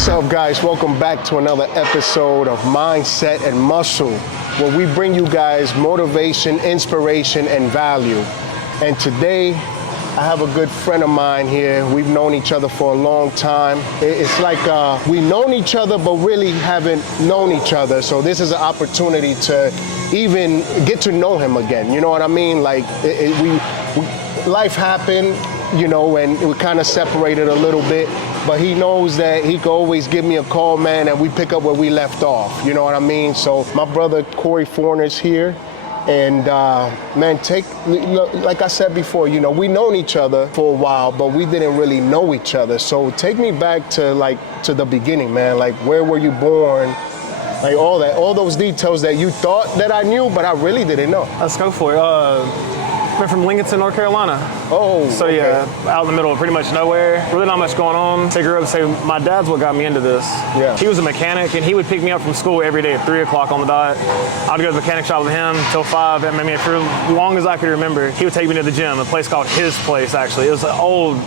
What's up, guys? Welcome back to another episode of Mindset and Muscle, where we bring you guys motivation, inspiration, and value. And today, I have a good friend of mine here. We've known each other for a long time. It's like we've known each other, but really haven't known each other. So this is an opportunity to even get to know him again. You know what I mean? Like, life happened, you know, and we kind of separated a little bit. But he knows that he can always give me a call, man, and we pick up where we left off. You know what I mean? So my brother Corey Forner's here. And man, like I said before, you know, we known each other for a while, but we didn't really know each other. So take me back to the beginning, man. Like, where were you born? Like all those details that you thought that I knew, but I really didn't know. Let's go for it. I'm from Lincolnton, North Carolina. Oh, so okay. Yeah, out in the middle of pretty much nowhere. Really not much going on. I grew up, say, my dad's what got me into this. Yeah. He was a mechanic, and he would pick me up from school every day at 3 o'clock on the dot. I'd go to the mechanic shop with him till 5. I mean, for as long as I could remember, he would take me to the gym, a place called His Place, actually. It was an old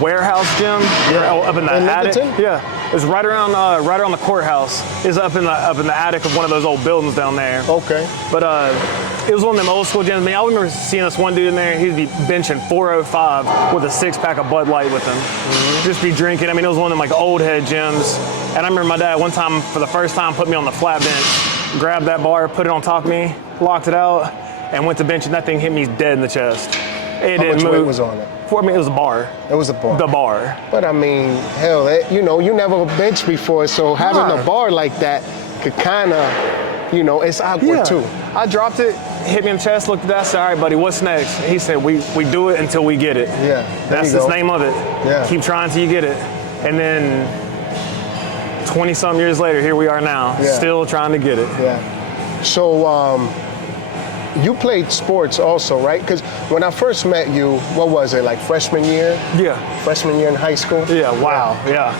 warehouse gym up in the attic. Yeah, it was right around the courthouse. It's up in the attic of one of those old buildings down there. Okay. But it was one of them old school gyms. I mean, I remember seeing this one dude in there. He'd be benching 405 with a 6-pack of Bud Light with him. Mm-hmm. Just be drinking. I mean, it was one of them like old head gyms. And I remember my dad one time, for the first time, put me on the flat bench, grabbed that bar, put it on top of me, locked it out, and went to bench, and that thing hit me dead in the chest. It How didn't much move. weight was on it? For me, it was a bar. It was a bar. The bar. But I mean, hell, you know, you never benched before, so having a bar like that could kind of, you know, it's awkward too. I dropped it, hit me in the chest, looked at that, said, all right, buddy, what's next? He said, we do it until we get it. Yeah. That's the name of it. Yeah. Keep trying till you get it. And then 20-some years later, here we are now, still trying to get it. Yeah. So, you played sports also, right? Because when I first met you, what was it, like freshman year? Yeah. Freshman year in high school? Yeah, wow, yeah.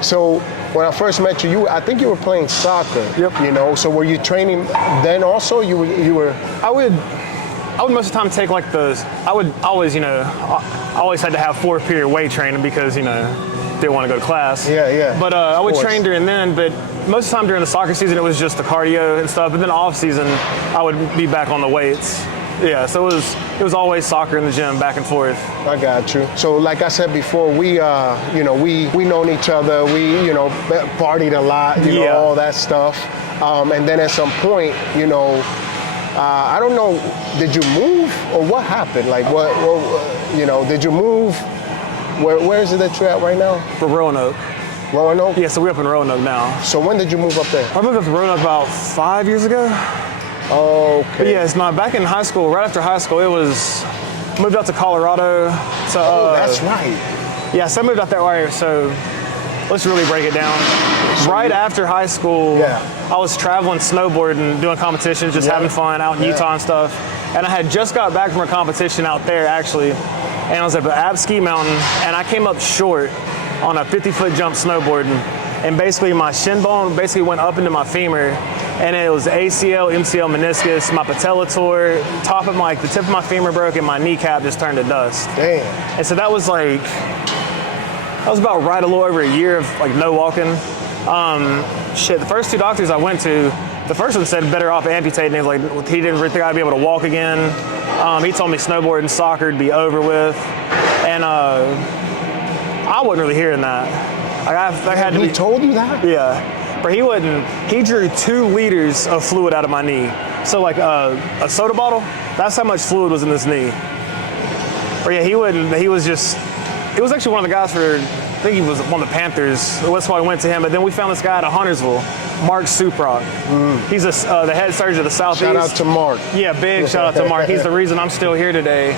So when I first met you, I think you were playing soccer. Yep. You know, so were you training then also? You were. I would most of the time take like I would always, you know, I always had to have 4-period weight training because, you know, didn't want to go to class. Yeah. But I would train during then, but most of the time during the soccer season, it was just the cardio and stuff. But then off season, I would be back on the weights. Yeah, so it was always soccer in the gym, back and forth. I got you. So like I said before, we you know, we known each other. We, you know, partied a lot, you know, all that stuff. And then at some point, you know, I don't know, did you move or what happened? Like what you know, did you move? Where is it that you're at right now? For Roanoke. Roanoke? Yeah, so we're up in Roanoke now. So when did you move up there? I moved up to Roanoke about 5 years ago. Okay. But yeah, it's not back in high school. Right after high school, moved out to Colorado. Oh, that's right. Yeah, so I moved out that way. So let's really break it down. Right after high school, I was traveling, snowboarding, doing competitions, just having fun out in Utah and stuff. And I had just got back from a competition out there, actually. And I was at the App Ski Mountain, and I came up short on a 50-foot jump snowboarding. And basically my shin bone basically went up into my femur, and it was ACL, MCL, meniscus, my patella tore, the tip of my femur broke, and my kneecap just turned to dust. Damn. And so that was about right a little over a year of like no walking. The first 2 doctors I went to, the first one said better off amputating. He was like, he didn't think I'd be able to walk again. He told me snowboard and soccer would be over with. And I wasn't really hearing that. He told you that? Yeah. But he drew 2 liters of fluid out of my knee. So like a soda bottle, that's how much fluid was in this knee. But yeah, he was actually one of the guys I think he was one of the Panthers. That's why I went to him. But then we found this guy out of Huntersville, Mark Suprock. He's the head surgeon of the Southeast. Shout out to Mark. Yeah, big shout out to Mark. He's the reason I'm still here today.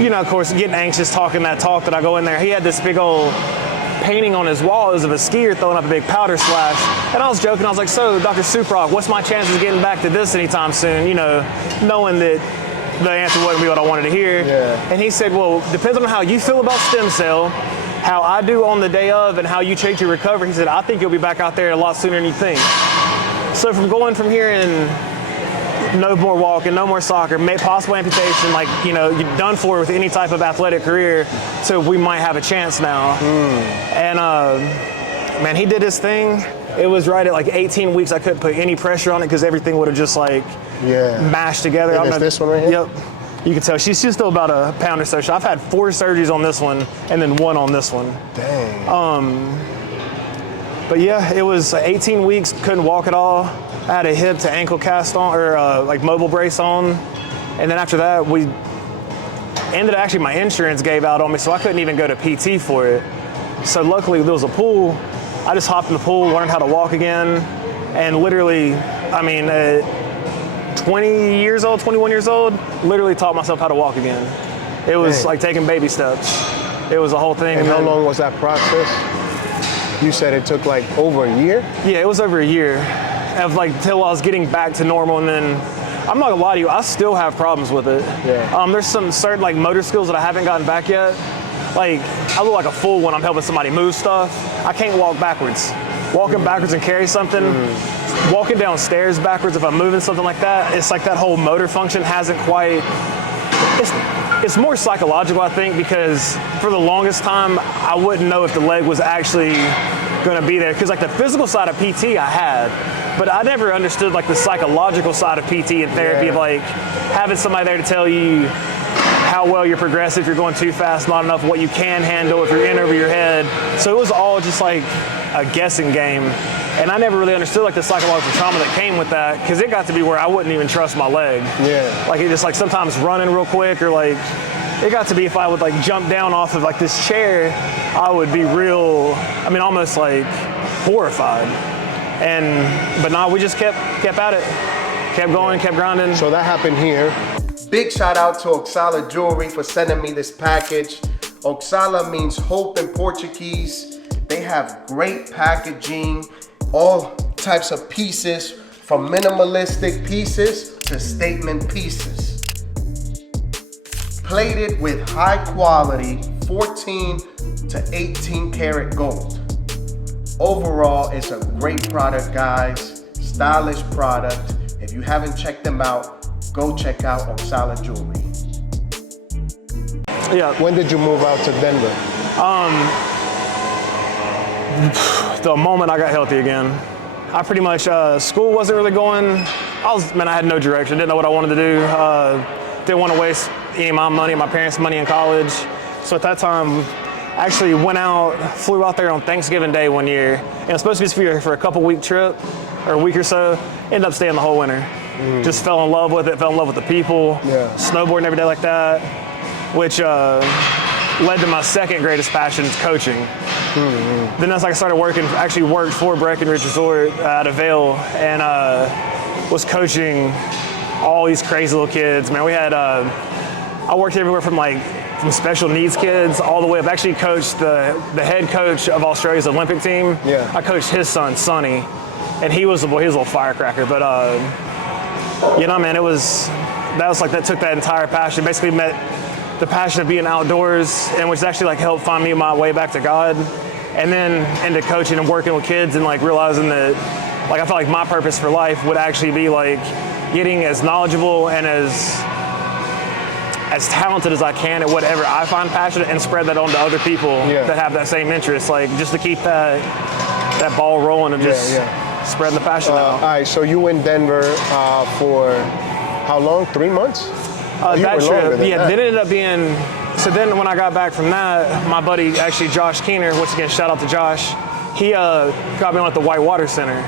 You know, of course, getting anxious talking that talk that I go in there. He had this big old painting on his wall. It was of a skier throwing up a big powder splash. And I was joking. I was like, so, Dr. Suprock, what's my chances of getting back to this anytime soon? You know, knowing that the answer wouldn't be what I wanted to hear. Yeah. And he said, well, depends on how you feel about stem cell, how I do on the day of, and how you change your recovery. He said, I think you'll be back out there a lot sooner than you think. So from going from here in no more walking, no more soccer, possible amputation, like, you know, you're done for with any type of athletic career, so we might have a chance now. And man, he did his thing. It was right at like 18 weeks. I couldn't put any pressure on it because everything would have just like mashed together. I think it's this one right here? Yep. You can tell she's still about a pound or so. I've had 4 surgeries on this one and then 1 on this one. Dang. But yeah, it was 18 weeks, couldn't walk at all. I had a hip to ankle cast on, or like mobile brace on. And then after that, actually my insurance gave out on me, so I couldn't even go to PT for it. So luckily there was a pool. I just hopped in the pool, learned how to walk again. And literally, I mean, 21 years old, literally taught myself how to walk again. It was like taking baby steps. It was a whole thing. And how long was that process? You said it took like over a year? Yeah, it was over a year of like till I was getting back to normal. And then I'm not gonna lie to you, I still have problems with it. Yeah. There's some certain like motor skills that I haven't gotten back yet. Like I look like a fool when I'm helping somebody move stuff. I can't walk backwards. Walking backwards and carry something, walking down stairs backwards if I'm moving something like that, it's like that whole motor function hasn't quite, it's more psychological, I think, because for the longest time, I wouldn't know if the leg was actually gonna be there. Because like the physical side of PT I had, but I never understood like the psychological side of PT and therapy of like having somebody there to tell you how well you're progressing, if you're going too fast, not enough, what you can handle, if you're in over your head. So it was all just like a guessing game. And I never really understood like the psychological trauma that came with that, because it got to be where I wouldn't even trust my leg. Yeah. Like it just like sometimes running real quick, or like it got to be if I would like jump down off of like this chair, I would be almost like horrified. But no, we just kept at it, kept going, kept grinding. So that happened here. Big shout out to Oxala Jewelry for sending me this package. Oxala means hope in Portuguese. They have great packaging, all types of pieces, from minimalistic pieces to statement pieces. Plated with high quality 14 to 18 karat gold. Overall, it's a great product, guys. Stylish product. If you haven't checked them out, go check out Oxala Jewelry. Yeah. When did you move out to Denver? The moment I got healthy again. I pretty much, school wasn't really going. I had no direction, didn't know what I wanted to do. Didn't want to waste any of my money, my parents' money in college. So at that time, actually went out, flew out there on Thanksgiving Day one year. And it was supposed to be for a couple week trip, or a week or so. Ended up staying the whole winter. Just fell in love with it, fell in love with the people. Snowboarding every day like that, which led to my second greatest passion, coaching. Then as I started working, actually worked for Breckenridge Resort out of Vail, and was coaching all these crazy little kids. Man, we had, I worked everywhere from special needs kids all the way up. Actually coached the head coach of Australia's Olympic team. I coached his son, Sonny, and he was a little firecracker. But man, that took that entire passion. Basically met the passion of being outdoors, and which actually helped find me my way back to God. And then into coaching and working with kids, and realizing that I felt like my purpose for life would actually be getting as knowledgeable and as talented as I can at whatever I find passionate, and spread that on to other people that have that same interest, just to keep that ball rolling and just spreading the passion out. All right, so you in Denver for how long? 3 months? That trip, then it ended up being, so then when I got back from that, my buddy, actually Josh Keener, once again, shout out to Josh, he got me on at the Whitewater Center.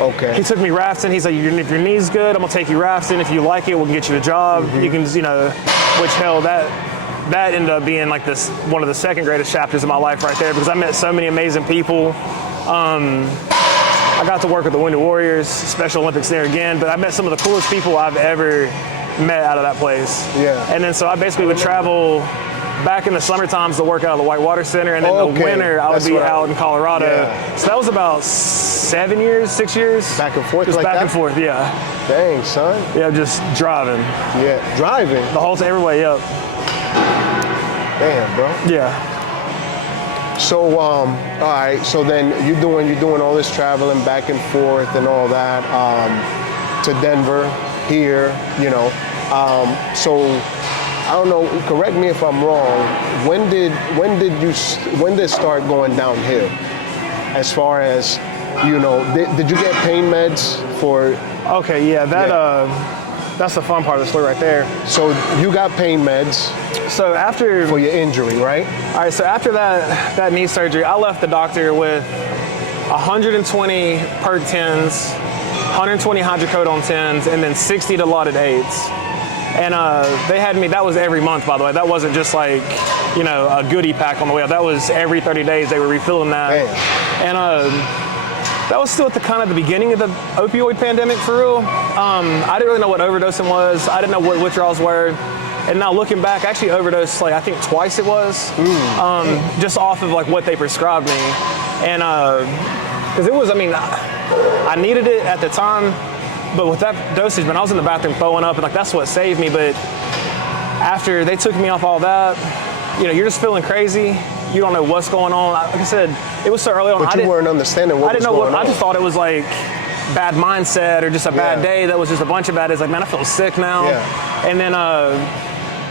Okay. He took me rafting. He's like, if your knee's good, I'm gonna take you rafting. If you like it, we can get you a job. You can, which hell, that ended up being one of the second greatest chapters of my life right there, because I met so many amazing people. I got to work with the Winter Warriors, Special Olympics there again, but I met some of the coolest people I've ever met out of that place. And then so I basically would travel back in the summer times to work out of the Whitewater Center, and then the winter I would be out in Colorado. So that was about 6 years. Back and forth, just back and forth, Dang, son. Yeah, just driving. Yeah, driving. The whole every way up. Damn, bro. Yeah. So, all right. So then you're doing all this traveling back and forth and all that to Denver. here, you know. So I don't know, correct me if I'm wrong, when did it start going downhill? As far as, you know, did you get pain meds for? Okay, yeah, that's the fun part of the story right there. So you got pain meds So after for your injury, right? All right, so after that knee surgery, I left the doctor with 120 perk 10s, 120 hydrocodone 10s, and then 60 Dilaudid 8s. And they had me, that was every month, by the way. That wasn't just like, you know, a goodie pack on the way up. That was every 30 days they were refilling that. Damn. And that was still at the kind of the beginning of the opioid pandemic, for real. I didn't really know what overdosing was. I didn't know what withdrawals were. And now looking back, I actually overdosed, like, I think twice it was, just off of like what they prescribed me. And because it was, I mean, I needed it at the time, but with that dosage, man, I was in the bathroom throwing up, and like that's what saved me. But after they took me off all that, you know, you're just feeling crazy. You don't know what's going on. Like I said, it was so early on. But you weren't understanding what was going on. I just thought it was like bad mindset or just a bad day. That was just a bunch of bad days. Like, man, I feel sick now. Yeah. And then,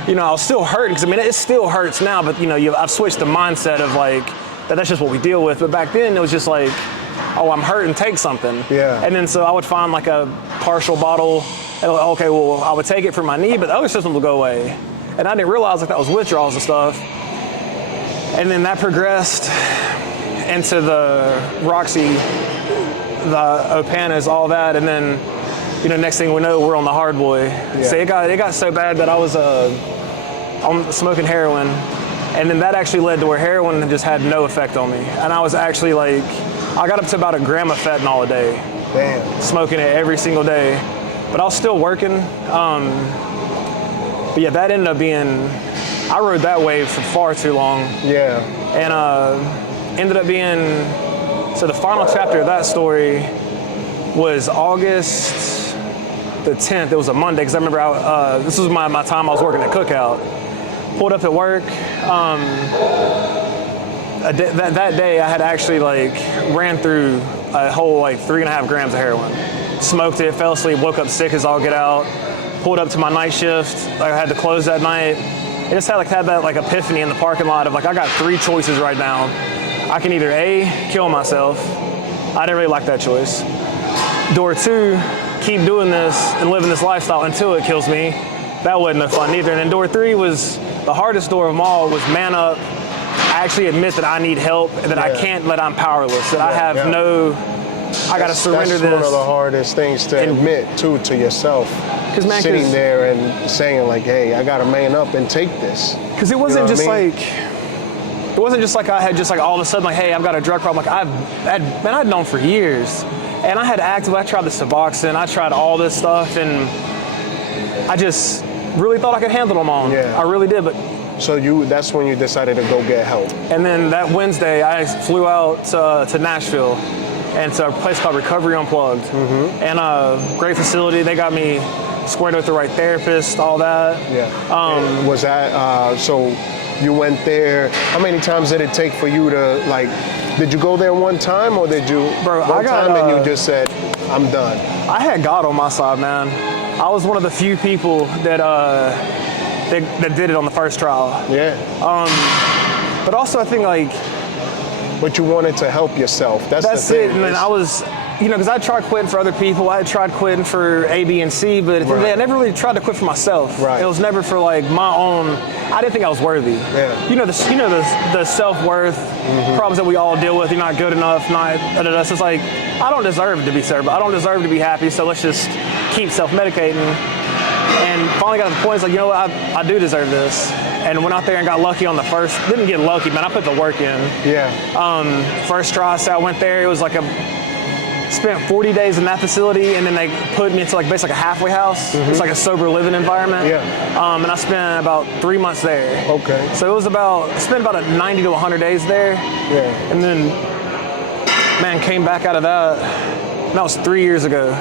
you know, I was still hurting because I mean, it still hurts now. But you know, I've switched the mindset of like that's just what we deal with. But back then, it was just like, oh, I'm hurting, take something. Yeah. And then so I would find like a partial bottle. And okay, well, I would take it for my knee, but the other symptoms would go away. And I didn't realize like that was withdrawals and stuff. And then that progressed into the Roxy, the Opanas, all that, and then, you know, next thing we know, we're on the hard boy. Yeah. So it got so bad that I was smoking heroin, and then that actually led to where heroin just had no effect on me. And I was actually like, I got up to about a gram of fentanyl a day. Damn. Smoking it every single day, but I was still working. But yeah, that ended up being, I rode that wave for far too long. Yeah. And ended up being, so the final chapter of that story was August the 10th. It was a Monday, because I remember this was my time I was working at Cookout. Pulled up at work. That day I had actually like ran through a whole like 3.5 grams of heroin. Smoked it, fell asleep, woke up sick as all get out. Pulled up to my night shift. I had to close that night. I just had that like epiphany in the parking lot of like, I got 3 choices right now. I can either A, kill myself. I didn't really like that choice. Door 2, keep doing this and living this lifestyle until it kills me. That wasn't no fun either. And then door 3 was the hardest door of them all, was man up. I actually admit that I need help and that I can't, that I'm powerless, that I have I gotta surrender this. That's one of the hardest things to admit to yourself. Man, sitting there and saying like, hey, I gotta man up and take this. Because it wasn't just like, it wasn't just like I had just like all of a sudden like, hey, I've got a drug problem. Like I'd known for years. And I had I tried the Suboxone, I tried all this stuff, and I just really thought I could handle them all. Yeah. I really did, but. So that's when you decided to go get help. And then that Wednesday, I flew out to Nashville and to a place called Recovery Unplugged. Mm-hmm. And great facility. They got me squared with the right therapist, all that. Yeah. Was that, so you went there, how many times did it take for you to, like, did you go there one time or did you, time and you just said, I'm done? I had God on my side, man. I was one of the few people that did it on the first trial. Yeah. But also I think like, but you wanted to help yourself. That's the thing. It. And then I was, you know, because I tried quitting for other people. I had tried quitting for A, B, and C, but at the end of the day, I never really tried to quit for myself. Right. It was never for like my own. I didn't think I was worthy. Yeah. You know the self-worth problems that we all deal with. You're not good enough. It's just like, I don't deserve to be sober. I don't deserve to be happy. So let's just keep self-medicating. And finally got to the point, it's like, you know what, I do deserve this. And went out there and got lucky on the first, didn't get lucky, man, I put the work in. Yeah. First try, so I went there, it was like spent 40 days in that facility, and then they put me into like basically like a halfway house. Mm-hmm. It's like a sober living environment. Yeah. And I spent about 3 months there. Okay. So it was spent about 90 to 100 days there. Yeah. And then, man, came back out of that, and that was 3 years ago.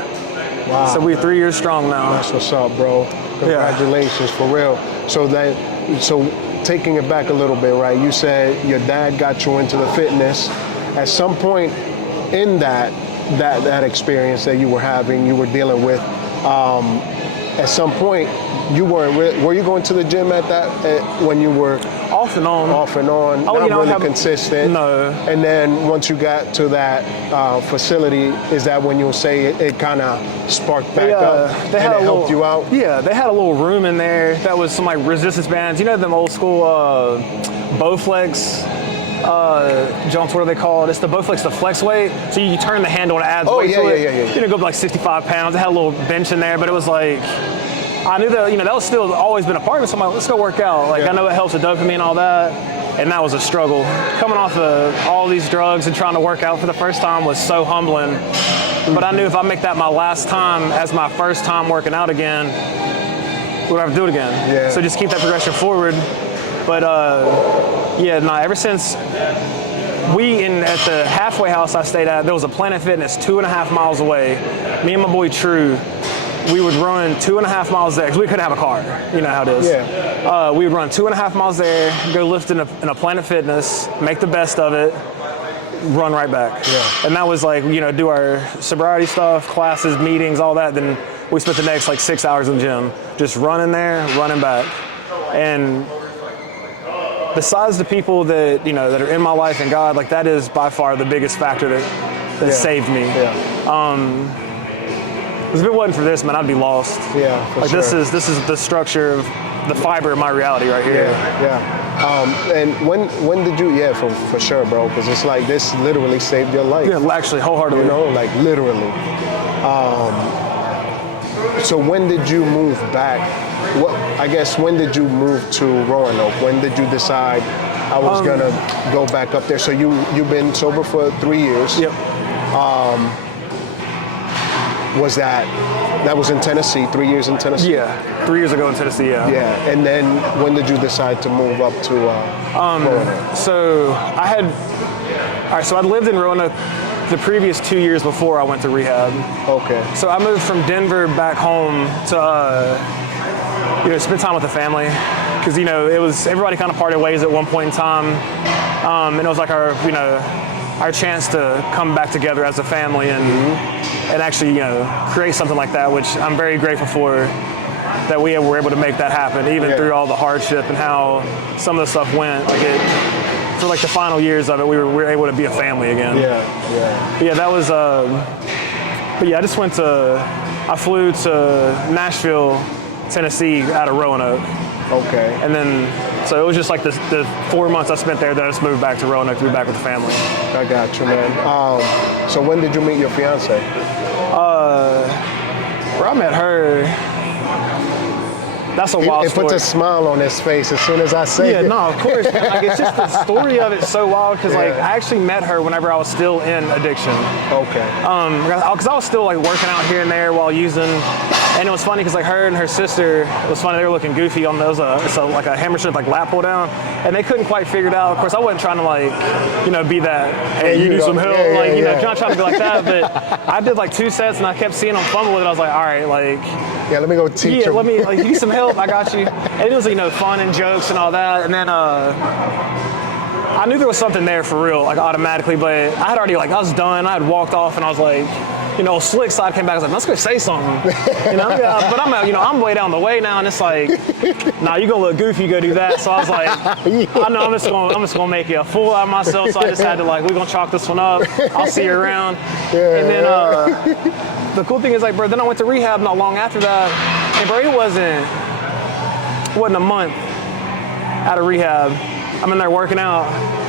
Wow. So we're 3 years strong now. That's what's up, bro. Congratulations, for real. So taking it back a little bit, right? You said your dad got you into the fitness. At some point in that experience that you were having, you were dealing with, at some point, you weren't. Were you going to the gym when you were off and on? Off and on, not really consistent. No. And then once you got to that facility, is that when you'll say it kind of sparked back up and it helped you out? Yeah, they had a little room in there that was some like resistance bands. You know them old school Bowflex. Jones, what are they called? It's the Bowflex, the flex weight. So you turn the handle and it adds weight to it. Yeah. You know, go up like 65 pounds. It had a little bench in there, but it was like, I knew that, that was still always been a part of it. So I'm like, let's go work out. Like, I know it helps with dopamine and all that. And that was a struggle. Coming off of all these drugs and trying to work out for the first time was so humbling. But I knew if I make that my last time as my first time working out again, we'd have to do it again. Yeah. So just keep that progression forward. But ever since at the halfway house I stayed at, there was a Planet Fitness 2.5 miles away. Me and my boy True, we would run 2.5 miles there because we couldn't have a car. You know how it is. Yeah. We would run 2.5 miles there, go lift in a Planet Fitness, make the best of it, run right back. Yeah. And that was like, do our sobriety stuff, classes, meetings, all that. Then we spent the next like 6 hours in the gym, just running there, running back. And besides the people that that are in my life and God, like that is by far the biggest factor that saved me. Yeah. If it wasn't for this, man, I'd be lost. Yeah, for like sure. This is the structure of the fiber of my reality right here. Yeah. And when did you? Yeah, for sure, bro. Because it's like this literally saved your life. Yeah, actually, wholeheartedly. Like literally. So when did you move back? When did you move to Roanoke? When did you decide I was gonna go back up there? So you've been sober for 3 years. Yep. Was that was in Tennessee? 3 years in Tennessee? Yeah, 3 years ago in Tennessee. Yeah. Yeah. And then when did you decide to move up to Roanoke? So I'd lived in Roanoke the previous 2 years before I went to rehab. Okay. So I moved from Denver back home to spend time with the family, because it was everybody kind of parted ways at one point in time, and it was like our chance to come back together as a family and actually create something like that, which I'm very grateful for, that we were able to make that happen, even through all the hardship and how some of the stuff went. For like the final years of it, we were able to be a family again. Yeah. That was. I flew to Nashville, Tennessee, out of Roanoke. Okay. And then, so it was just like the 4 months I spent there, then I just moved back to Roanoke to be back with the family. I got you, man. So when did you meet your fiance? Where I met her, that's a wild It story. puts a smile on his face as soon as I say it. Yeah, no, of course. Like, it's just the story of it's so wild, because like I actually met her whenever I was still in addiction. Okay. Because I was still like working out here and there while using, and it was funny because like her and her sister, it was funny, they were looking goofy on those like a hammerstrip like lat pull down, and they couldn't quite figure it out. Of course, I wasn't trying to like be that, hey, you need some help, not trying to be like that. But I did like 2 sets and I kept seeing them fumble with it. I was like, all right, like. Yeah, let me go teach him. Let me, you need some help, I got you. And it was fun and jokes and all that. And then I knew there was something there for real, like automatically, but I had already I was done. I had walked off and I was like, Slick Side came back. I was like, let's go say something. But I'm way down the way now, and it's like, nah, you gonna look goofy, you go do that. So I was like, I know I'm just gonna make you a fool out of myself. So I just had to we're gonna chalk this one up. I'll see you around. And then the cool thing is bro, then I went to rehab not long after that, and bro, it wasn't a month out of rehab. I'm in there working out.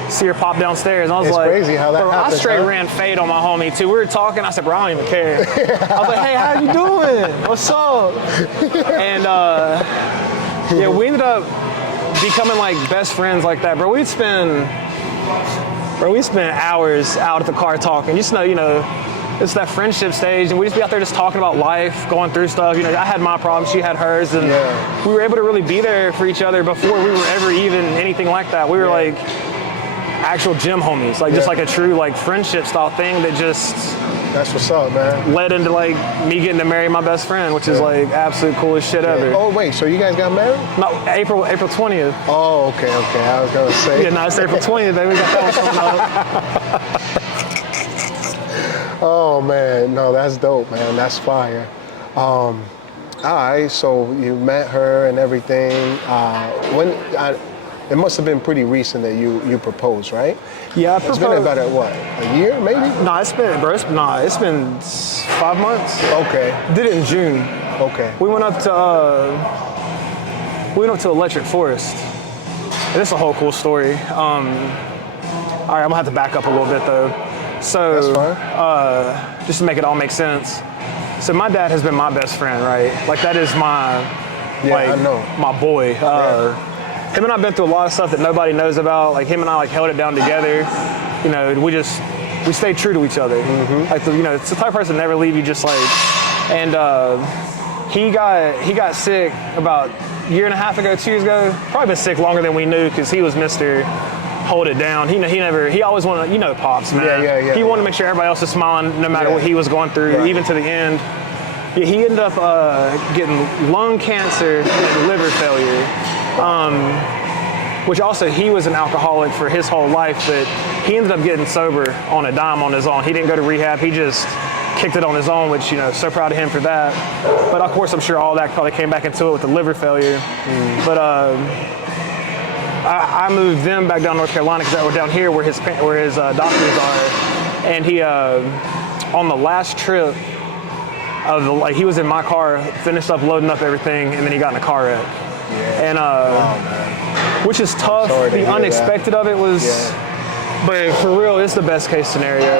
See her pop downstairs, and I was it's like, crazy how that bro, happens, I straight ran fade on my homie too. We were talking, I said, bro, I don't even care. I was like, hey, how you doing? What's up? And we ended up becoming best friends like that, bro. We'd spend hours out at the car talking. Just it's that friendship stage, and we just be out there just talking about life, going through stuff. I had my problems, she had hers, and we were able to really be there for each other before we were ever even anything like that. We were actual gym homies, just like a true friendship style thing that just That's what's up, man. Led into me getting to marry my best friend, which is absolute coolest shit ever. Oh wait, so you guys got married? No, April 20th. Oh, okay. I was gonna say. Yeah, no, it's April 20th, baby. We got that one coming up. Oh man, no, that's dope, man. That's fire. All right, so you met her and everything. It must have been pretty recent that you proposed, right? Yeah, I It's proposed. been about a year, maybe? Nah, it's been 5 months. Okay, Did it in June. okay. We went up to Electric Forest. And this is a whole cool story. All right, I'm gonna have to back up a little bit though. So, That's fine. just to make it all make sense. So my dad has been my best friend, right? Like that is my, I know. my boy. Him and I've been through a lot of stuff that nobody knows about. Like him and I like held it down together. You know, we stayed true to each other. Mm-hmm. Like you know, it's the type of person to never leave you. Just like, and he got sick about a year and a half ago, 2 years ago. Probably been sick longer than we knew because he was Mr. Hold it down. He always wanted, you know, Pops, man. Yeah. He wanted to make sure everybody else is smiling no matter what he was going through, Right. even to the end. Yeah, he ended up getting lung cancer and liver failure, which also he was an alcoholic for his whole life, but he ended up getting sober on a dime on his own. He didn't go to rehab. He just kicked it on his own, which, you know, so proud of him for that. But of course, I'm sure all that probably came back into it with the liver failure. But I moved them back down North Carolina because we're down here where his doctors are, and he on the last trip of he was in my car, finished up loading up everything, and then he got in a car wreck. Yeah. And which is tough. sorry to The hear unexpected of it was, but for real, it's the best case scenario.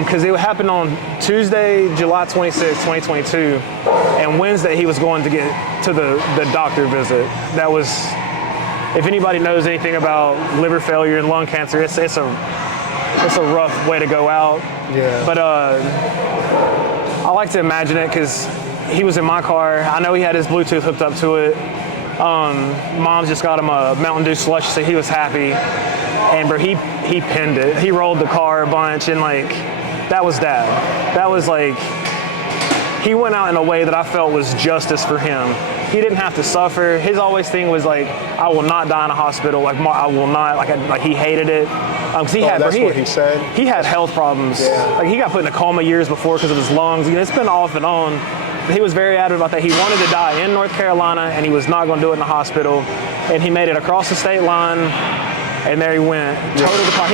Because it happened on Tuesday, July 26, 2022, and Wednesday he was going to get to the doctor visit. That was. If anybody knows anything about liver failure and lung cancer, it's a rough way to go out. Yeah. But I like to imagine it because he was in my car. I know he had his Bluetooth hooked up to it. Mom just got him a Mountain Dew slush, so he was happy. And bro, he pinned it. He rolled the car a bunch, and like that was Dad. That was like he went out in a way that I felt was justice for him. He didn't have to suffer. His always thing was like, I will not die in a hospital. Like I will not. Like he hated it. Cause he had. That's what he said. He had health problems. Yeah. Like he got put in a coma years before because of his lungs. You know, it's been off and on. But he was very adamant about that. He wanted to die in North Carolina, and he was not going to do it in the hospital. And he made it across the state line, and there he went. Totaled the car.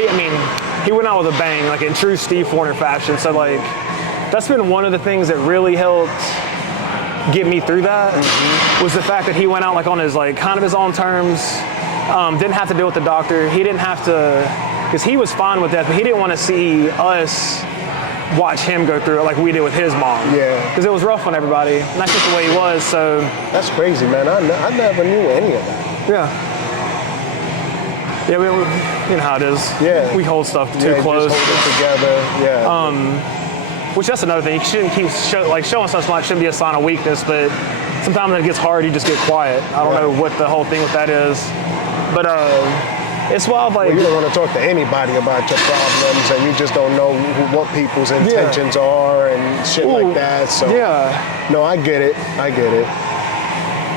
He went out with a bang, like in true Steve Foreigner fashion. So like, that's been one of the things that really helped get me through that was the fact that he went out like on his like kind of his own terms, didn't have to deal with the doctor. He didn't have to, because he was fine with that, but he didn't want to see us watch him go through it like we did with his mom. Yeah. Because it was rough on everybody, and that's just the way he was. So That's crazy, man. I never knew any of that. yeah, we you know how it is. Yeah. We hold stuff too close. Just hold it together. Yeah. Which that's another thing. You shouldn't keep showing so much shouldn't be a sign of weakness, but sometimes when it gets hard, you just get quiet. I don't know what the whole thing with that is, but it's wild. Like You don't want to talk to anybody about your problems, and you just don't know what people's intentions are and shit like that. So yeah, no, I get it.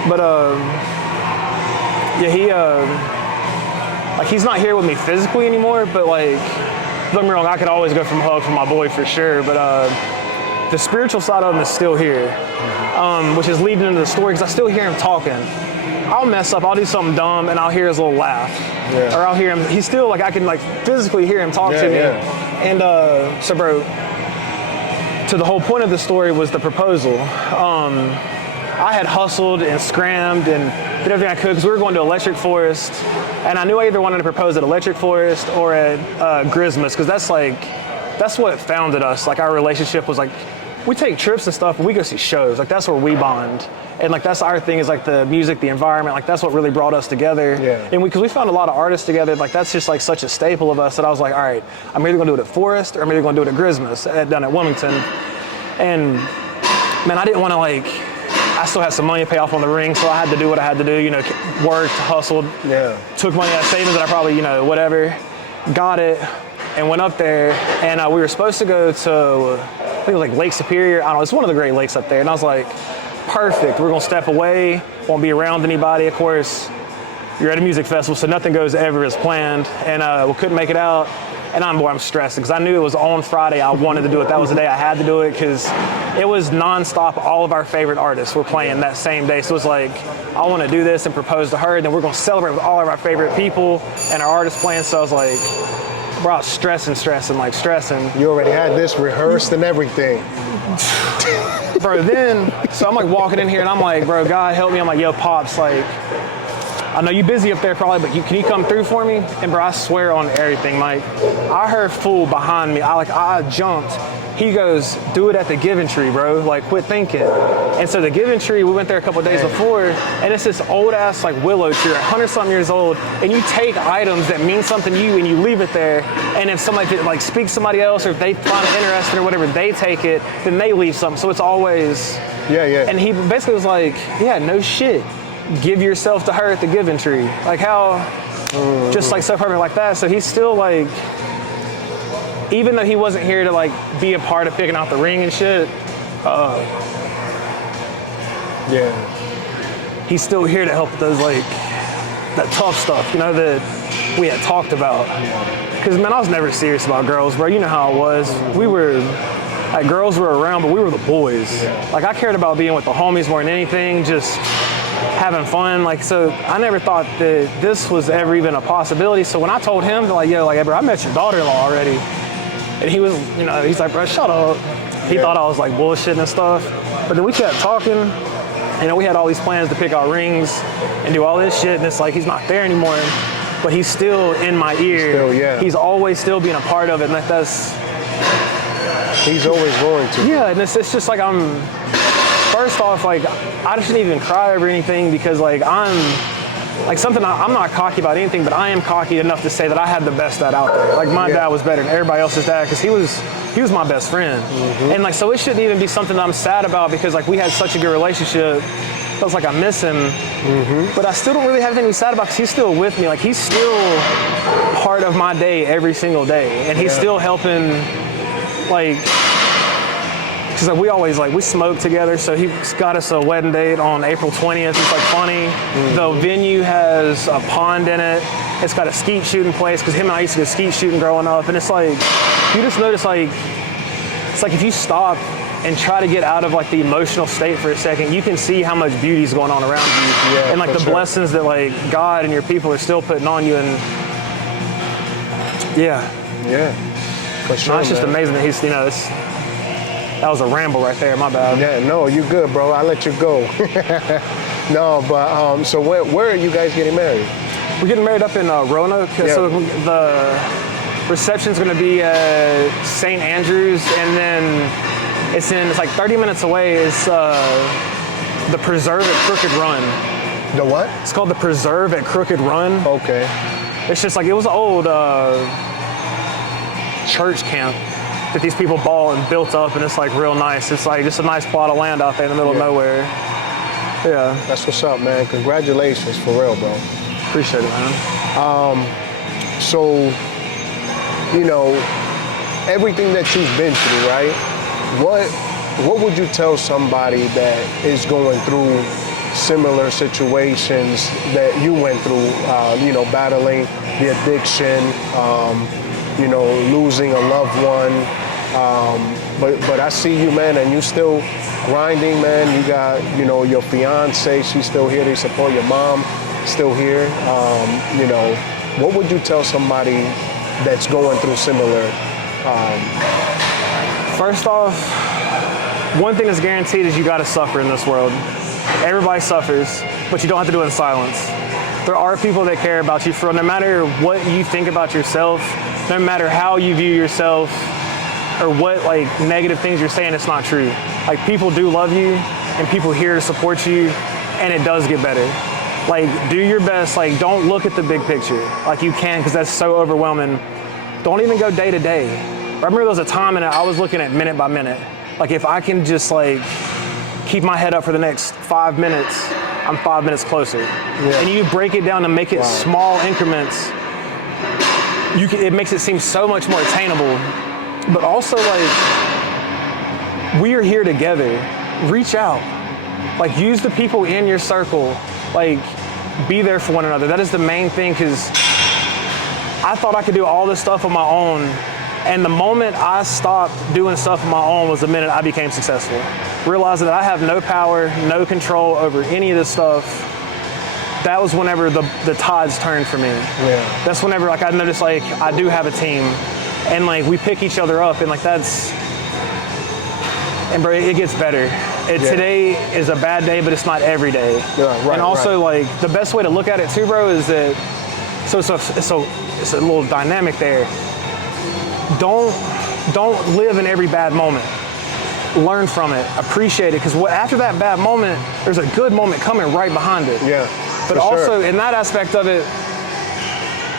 but yeah, he like he's not here with me physically anymore, but like. Don't get me wrong, I could always go from a hug from my boy for sure, but the spiritual side of him is still here, which is leading into the story because I still hear him talking. I'll mess up, I'll do something dumb, and I'll hear his little laugh. Yeah. Or I'll hear him, he's still like, I can like physically hear him talk to me. Yeah. And so bro, to the whole point of the story was the proposal. I had hustled and scrammed and did everything I could because we were going to Electric Forest, and I knew I either wanted to propose at Electric Forest or at Grismas because that's what founded us. Like our relationship was like, we take trips and stuff, but we go see shows. Like that's where we bond, and like that's our thing is like the music, the environment. Like that's what really brought us together. Yeah. And because we found a lot of artists together, like that's just like such a staple of us that I was like, all right, I'm either gonna do it at Forest or I'm either gonna do it at Grismas down at Wilmington. And man, I didn't want to like. I still had some money to pay off on the ring, so I had to do what I had to do, you know, worked, hustled, took money out of savings that I probably, you know, whatever, got it, and went up there, and we were supposed to go to, I think it was like Lake Superior, I don't know, it's one of the great lakes up there, and I was like, perfect, we're gonna step away, won't be around anybody, of course, you're at a music festival, so nothing goes ever as planned, and we couldn't make it out, And I'm stressing because I knew it was on Friday. I wanted to do it. That was the day I had to do it because it was nonstop. All of our favorite artists were playing that same day. So it was like, I want to do this and propose to her, and then we're going to celebrate with all of our favorite people and our artists playing. So I was like, bro, I was stressing. You already had this rehearsed and everything. Bro, then, so I'm like walking in here and I'm like, bro, God help me. I'm like, yo, Pops, like, I know you busy up there probably, but can you come through for me? And bro, I swear on everything, like, I heard fool behind me. I jumped. He goes, do it at the Giving Tree, bro. Like, quit thinking. And so the Giving Tree, we went there a couple of days before, and it's this old ass like willow tree, 100-something years old, and you take items that mean something to you and you leave it there. And if somebody like speaks to somebody else, or if they find it interesting or whatever, they take it, then they leave something. So it's always And he basically was like, yeah, no shit. Give yourself to her at the Giving Tree. Like how, just like so perfect like that. So he's still like, even though he wasn't here to like be a part of picking out the ring and shit, he's still here to help those like, that tough stuff, you know, that we had talked about. Cause man, I was never serious about girls, bro. You know how it was. We were, like girls were around, but we were the boys. Like I cared about being with the homies more than anything, just having fun. Like, so I never thought that this was ever even a possibility. So when I told him, like, yo, like, hey, bro, I met your daughter-in-law already. And he was, you know, he's like, bro, shut up. He thought I was like bullshitting and stuff. But then we kept talking. You know, we had all these plans to pick out rings and do all this shit. And it's like, he's not there anymore. But he's still in my ear. He's always still being a part of it. And that's... He's always going to. Yeah, and it's just like first off, like, I shouldn't even cry over anything because, like, I'm not cocky about anything, but I am cocky enough to say that I had the best dad out there. Like, my dad was better than everybody else's dad because he was my best friend. And, like, so it shouldn't even be something that I'm sad about because, like, we had such a good relationship. I was like, I miss him. But I still don't really have anything to be sad about because he's still with me. Like, he's still part of my day every single day. And he's still helping, like... Cause like we always we smoke together, so he got us a wedding date on April 20th. It's like funny. The venue has a pond in it. It's got a skeet shooting place because him and I used to go skeet shooting growing up, and it's like you just notice it's like if you stop and try to get out of like the emotional state for a second, you can see how much beauty is going on around you, and like the blessings that like God and your people are still putting on you, and for sure. No, it's just amazing that he's that was a ramble right there, my bad. Yeah, no, you good, bro. I'll let you go. No, but so where are you guys getting married? We're getting married up in Roanoke. So the reception's gonna be at St. Andrews, and then it's like 30 minutes away is the Preserve at Crooked Run. The what? It's called the Preserve at Crooked Run. Okay. It's just like, it was an old church camp that these people bought and built up, and it's like real nice. It's like just a nice plot of land out there in the middle of nowhere. Yeah. That's what's up, man. Congratulations, for real, bro. Appreciate it, man. So, you know, everything that you've been through, right? What would you tell somebody that is going through similar situations that you went through, you know, battling the addiction, you know, losing a loved one. But I see you, man, and you still grinding, man. You got, you know, your fiance, she's still here to support your mom, still here. You know, what would you tell somebody that's going through similar? First off, one thing that's guaranteed is you gotta suffer in this world. Everybody suffers, but you don't have to do it in silence. There are people that care about you no matter what you think about yourself, no matter how you view yourself, or what like negative things you're saying, it's not true. Like, people do love you, and people here to support you, and it does get better. Like, do your best. Like, don't look at the big picture like you can, because that's so overwhelming. Don't even go day to day. I remember there was a time and I was looking at minute by minute. Like, if I can just like keep my head up for the next 5 minutes, I'm 5 minutes closer. And you break it down to make it small increments. It makes it seem so much more attainable. But also, like, we are here together. Reach out. Like, use the people in your circle. Like, be there for one another. That is the main thing, because I thought I could do all this stuff on my own. And the moment I stopped doing stuff on my own was the minute I became successful. Realizing that I have no power, no control over any of this stuff. That was whenever the tides turned for me. Yeah. That's whenever like I noticed like I do have a team, and like we pick each other up, and like that's, and bro, it gets better. Today is a bad day, but it's not every day. Yeah, right, and also like the best way to look at it too, bro, is that so it's a little dynamic there. Don't live in every bad moment. Learn from it, appreciate it, because after that bad moment, there's a good moment coming right behind it. Yeah. But also in that aspect of it,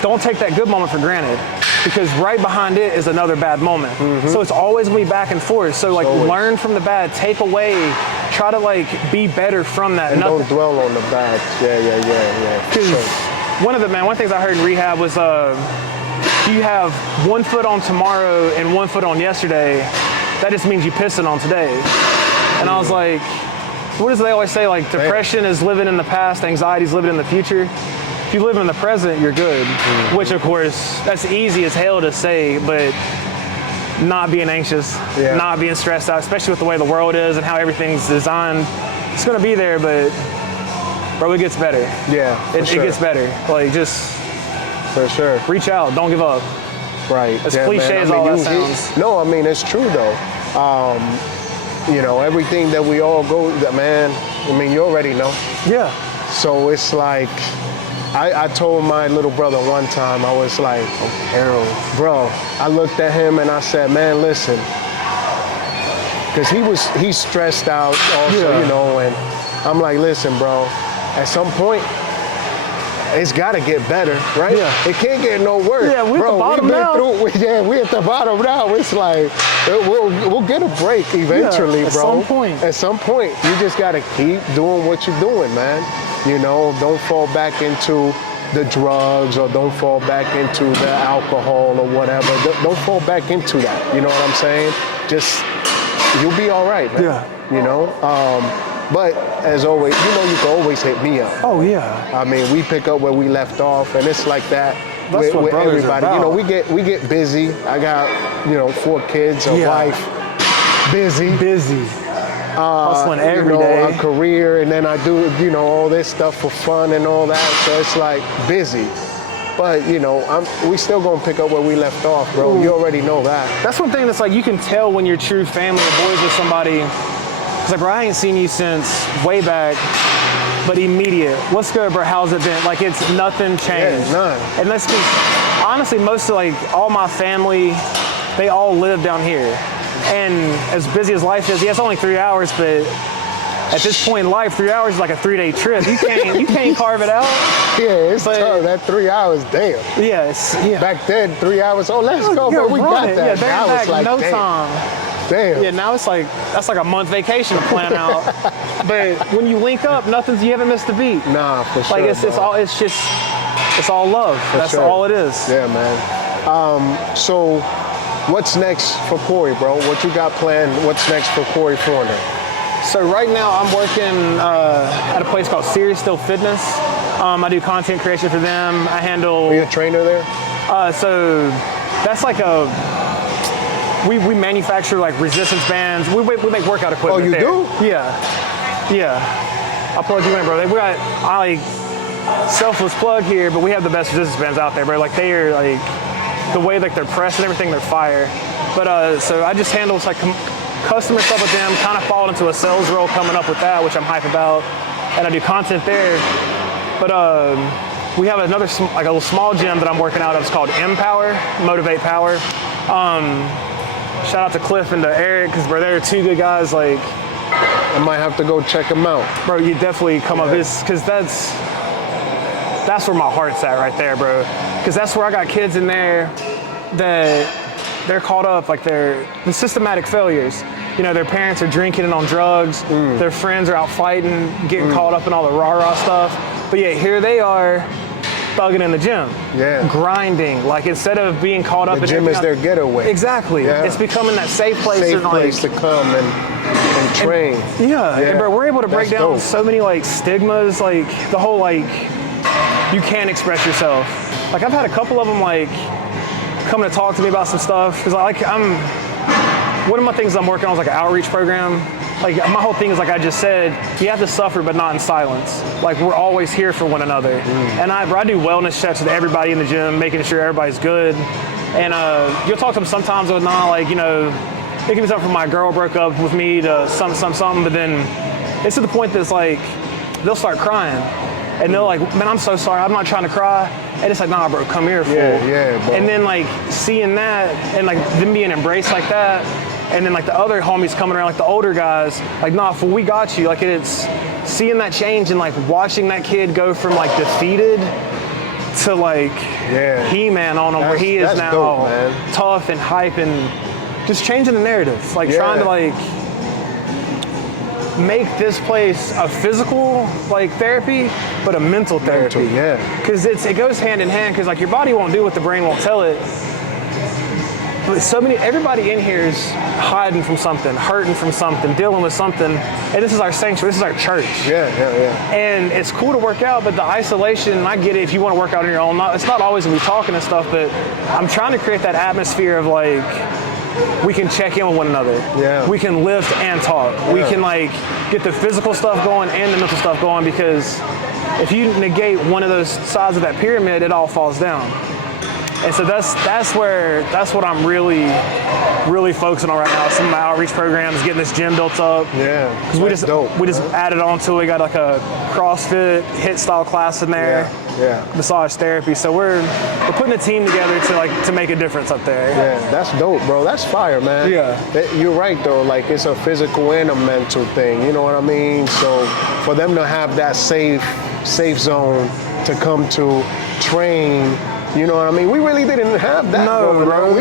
don't take that good moment for granted, because right behind it is another bad moment. So it's always gonna be back and forth. So like learn from the bad, take away, try to like be better from that. And don't dwell on the bad. Yeah. Because one of the things I heard in rehab was you have 1 foot on tomorrow and 1 foot on yesterday. That just means you pissing on today. And I was like, what does they always say? Like depression is living in the past, anxiety is living in the future. If you live in the present, you're good. Which of course, that's easy as hell to say, but not being anxious, not being stressed out, especially with the way the world is and how everything's designed. It's gonna be there, but bro, it gets better. Yeah, It gets better. Like just for sure. reach out, don't give up. Right. As cliche as all that sounds. No, I mean, it's true though. You know, everything that we all go, man, I mean, you already know. Yeah. So it's like, I told my little brother one time, I was like, Harold, bro, I looked at him and I said, man, listen, because he's stressed out also, you know, and I'm like, listen, bro, at some point, it's got to get better, right? Yeah. It can't get no worse. Yeah, we're at the bottom now. We're at the bottom now. It's like, we'll get a break eventually, at bro. some point. At some point, you just got to keep doing what you're doing, man. You know, don't fall back into the drugs or don't fall back into the alcohol or whatever. Don't fall back into that. You know what I'm saying? Just, you'll be all right, man. Yeah. You know? But as always, you know, you can always hit me up. Oh yeah. I mean, we pick up where we left off, and it's like that That's what with brothers everybody. are You know, about. we get busy. I got, you know, 4 kids, a wife, busy, Hustling every day. a career, and then I do, you know, all this stuff for fun and all that. So it's like busy. But you know, we still gonna pick up where we left off, bro. Ooh. You already know that. That's one thing that's like you can tell when you're true family or boys with somebody. It's like, bro, I ain't seen you since way back, but immediate. What's good, bro? How's it been? Like, it's nothing changed. Yeah, none. And let's be, honestly, most of like all my family, they all live down here. And as busy as life is, yeah, it's only 3 hours, but at this point in life, 3 hours is like a 3-day trip. You can't carve it out. Yeah, it's tough. That 3 hours, damn. Yes. Yeah. Back then, 3 hours. Oh, let's go, bro. We got that. Yeah, Now back it's like, no damn. time. Damn. Yeah, now it's like, that's like a month vacation to plan out. But when you link up, you haven't missed a beat. Nah, for sure. Like it's all love. That's sure. all it is. Yeah, man. So what's next for Corey, bro? What you got planned? What's next for Corey Foreigner? So right now I'm working at a place called Serious Still Fitness. I do content creation for them. I handle. Are you a trainer there? So that's like we manufacture like resistance bands. We make workout equipment. Oh, you there. do? Yeah. I'll plug you in, bro. I like selfless plug here, but we have the best resistance bands out there, bro. Like they are like the way like they're pressed and everything, they're fire. But so I just handle like customer stuff with them. Kind of fall into a sales role coming up with that, which I'm hype about, and I do content there. But we have another like a little small gym that I'm working out of. It's called Empower, Motivate Power. Shout out to Cliff and to Eric, because bro, they're 2 good guys. Like, I might have to go check them out. bro, you definitely come up this, because that's where my heart's at right there, bro. Because that's where I got kids in there that they're caught up, like they're the systematic failures. You know, their parents are drinking and on drugs. Their friends are out fighting, getting caught up in all the rah-rah stuff. But yet here they are, thugging in the gym, grinding. Like instead of being caught up in the gym is their getaway. Exactly. Yeah. It's becoming that safe place. Safe place to come and train. Yeah. And bro, we're able to break That's down dope. so many like stigmas, like the whole like you can express yourself. Like I've had a couple of them like come to talk to me about some stuff because one of my things I'm working on is like an outreach program. Like my whole thing is like I just said, you have to suffer but not in silence. Like we're always here for one another. And I do wellness checks with everybody in the gym, making sure everybody's good. And you'll talk to them sometimes with like, you know, it can be something from my girl broke up with me to something, but then it's to the point that's like, they'll start crying. And they're like, man, I'm so sorry, I'm not trying to cry. And it's like, nah, bro, come here, fool. Yeah, bro. And then like seeing that and like them being embraced like that, and then like the other homies coming around, like the older guys, like, nah, fool, we got you. Like it's seeing that change and like watching that kid go from like defeated to like He-Man on him, where he is now dope, tough and hype and just changing the narrative. Like trying to like make this place a physical like therapy, but a mental therapy. Because it goes hand in hand. Because like your body won't do what the brain won't tell it. But everybody in here is hiding from something, hurting from something, dealing with something. And this is our sanctuary. This is our church. And it's cool to work out, but the isolation, and I get it if you want to work out on your own. It's not always going to be talking and stuff, but I'm trying to create that atmosphere of like, we can check in with one another. We can lift and talk. We can like get the physical stuff going and the mental stuff going, because if you negate one of those sides of that pyramid, it all falls down. And so that's what I'm really focusing on right now. Some of my outreach programs, getting this gym built up. Because we just added on to it. We got like a CrossFit HIIT style class in there. Massage therapy. So we're putting a team together to make a difference up there. That's dope, bro. That's fire, man. You're right though. Like it's a physical and a mental thing. You know what I mean? So for them to have that safe zone to come to train. You know what I mean? We really didn't have that, bro.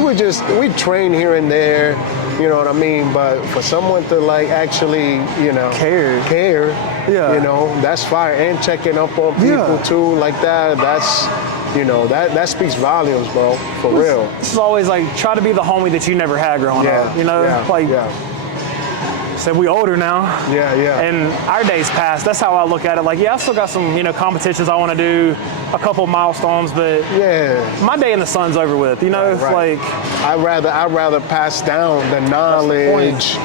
We train here and there, you know what I mean? But for someone to like actually, you know, care, you know, that's fire. And checking up on people too, like that's, you know, that speaks volumes, bro, for real. This is always like, try to be the homie that you never had growing up, you know? Said we older now. And our days past. That's how I look at it. Like, I still got some, you know, competitions I want to do, a couple milestones, but my day in the sun's over with. You know, like I'd rather pass down the knowledge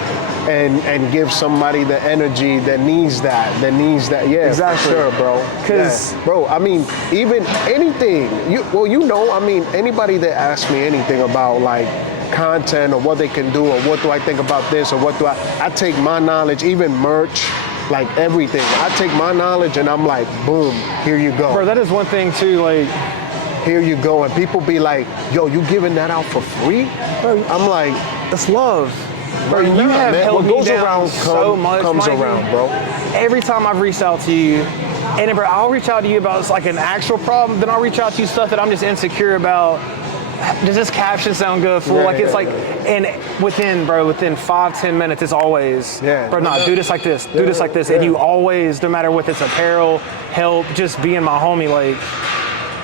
and give somebody the energy that needs that. Exactly. For sure, bro. Because bro, I mean, even anything. I mean, anybody that asks me anything about like content or what they can do or what do I think about this or what do I take my knowledge, even merch, like everything. I take my knowledge and I'm like, boom, here you go. Bro, that is one thing too, like, here you go. And people be like, yo, you giving that out for free? Bro, I'm like, that's love. Bro, you have held me down so much, comes around, bro. Every time I've reached out to you, and bro, I'll reach out to you about like an actual problem, then I'll reach out to you stuff that I'm just insecure about. Does this caption sound good? Like it's like, and within 5-10 minutes, it's always, bro, nah, do this like this, do this like this, and you always, no matter what, it's apparel, help, just being my homie, like,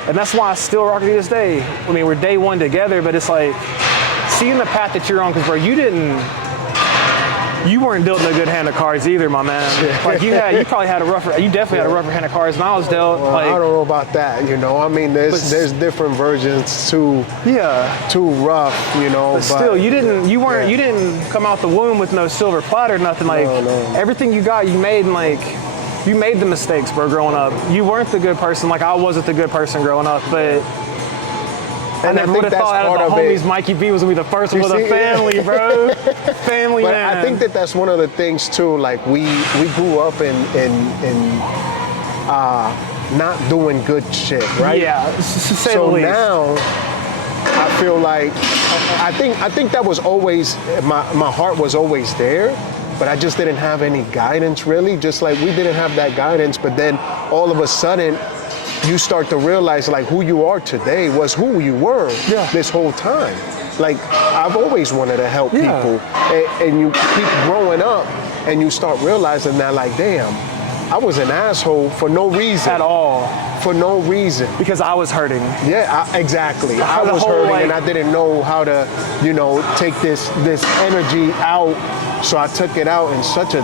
and that's why I still rock to this day. I mean, we're day one together, but it's like seeing the path that you're on, because bro, you weren't dealt a good hand of cards either, my man. Like you definitely had a rougher hand of cards than I was dealt. Well, like, I don't know about that, you know. I mean, there's different versions too rough, you know. But still, you didn't come out the womb with no silver platter, nothing. Like everything you got, you made, and like you made the mistakes, bro. Growing up, you weren't the good person. Like I wasn't the good person growing up, but. And I never would have thought out of the homies, Mikey B was gonna be the first one with a family, bro. Family, but man. I think that's one of the things too. Like we grew up in not doing good shit, right? So now I feel like I think that was always my heart was always there, but I just didn't have any guidance really. Just like we didn't have that guidance, but then all of a sudden. You start to realize like who you are today was who you were this whole time. Like I've always wanted to help people, and you keep growing up and you start realizing that like, damn, I was an asshole for no reason. At all. For no reason. Because I was hurting. Exactly. I was hurting and I didn't know how to, you know, take this energy out. So I took it out in such a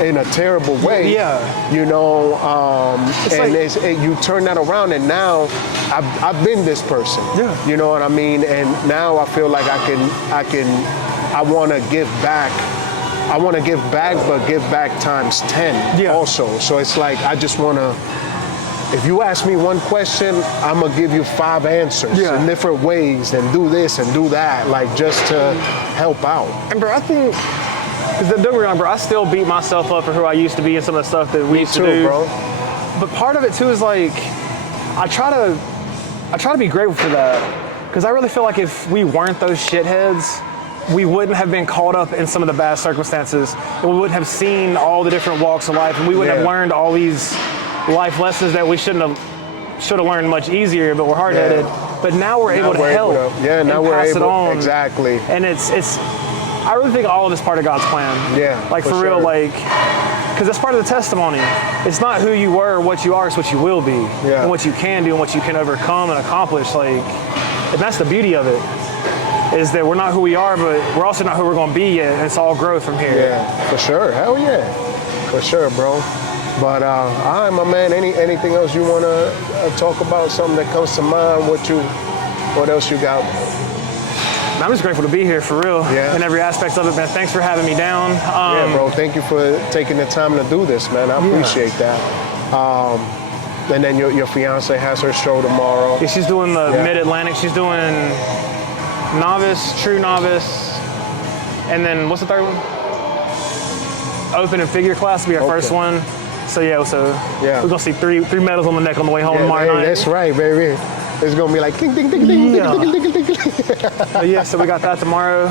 in a terrible way. Yeah. You know, you turn that around, and now I've been this person. Yeah. You know what I mean? And now I feel like I want to give back. I want to give back, but give back times 10 also. So it's like, I just want to, if you ask me one question, I'm going to give you 5 answers in different ways, and do this and do that, like just to help out. And bro, I think, because don't get me wrong, bro, I still beat myself up for who I used to be and some of the stuff that we used to do. Bro. But part of it too is like, I try to be grateful for that. Because I really feel like if we weren't those shitheads, we wouldn't have been caught up in some of the bad circumstances, and we wouldn't have seen all the different walks of life, and we wouldn't have learned all these life lessons that we should have learned much easier, but we're hard-headed. But now we're able to help now we're pass it able, on. exactly. And it's I really think all of it's part of God's plan. Yeah, like for real, like, because that's part of the testimony. It's not who you were or what you are, it's what you will be, and what you can do and what you can overcome and accomplish. Like, and that's the beauty of it, is that we're not who we are, but we're also not who we're going to be yet. And it's all growth from here. Yeah, for sure. Hell yeah, for sure, bro. But all right, my man. Anything else you want to talk about? Something that comes to mind? What else you got? I'm just grateful to be here, for real. Yeah. In every aspect of it, man. Thanks for having me down. Yeah, bro. Thank you for taking the time to do this, man. I appreciate that. And then your fiance has her show tomorrow. Yeah, she's doing the Mid-Atlantic. She's doing Novice, True Novice, and then what's the third one? Open and Figure class will be our first one. So we're gonna see three medals on the neck on the way home tomorrow night. That's right, baby. It's gonna be like ding ding ding ding ding ding ding ding. So we got that tomorrow.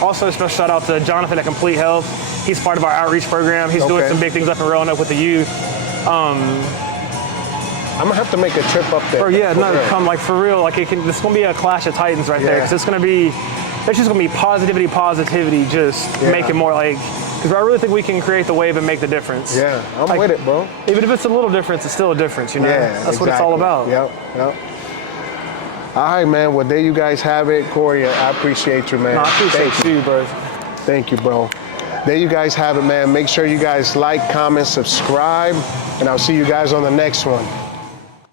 Also, a special shout out to Jonathan at Complete Health. He's part of our outreach program. He's doing some big things up in Roanoke with the youth. I'm gonna have to make a trip up there. Come like for real. Like it's gonna be a clash of titans right there. Because there's just gonna be positivity, just making more like. Because I really think we can create the wave and make the difference. Yeah, I'm with it, bro. Even if it's a little difference, it's still a difference, you know? Yeah, That's what it's all about. Yep. All right, man. Well, there you guys have it. Corey, I appreciate you, man. No, I appreciate you, bro. Thank you, bro. There you guys have it, man. Make sure you guys like, comment, subscribe, and I'll see you guys on the next one.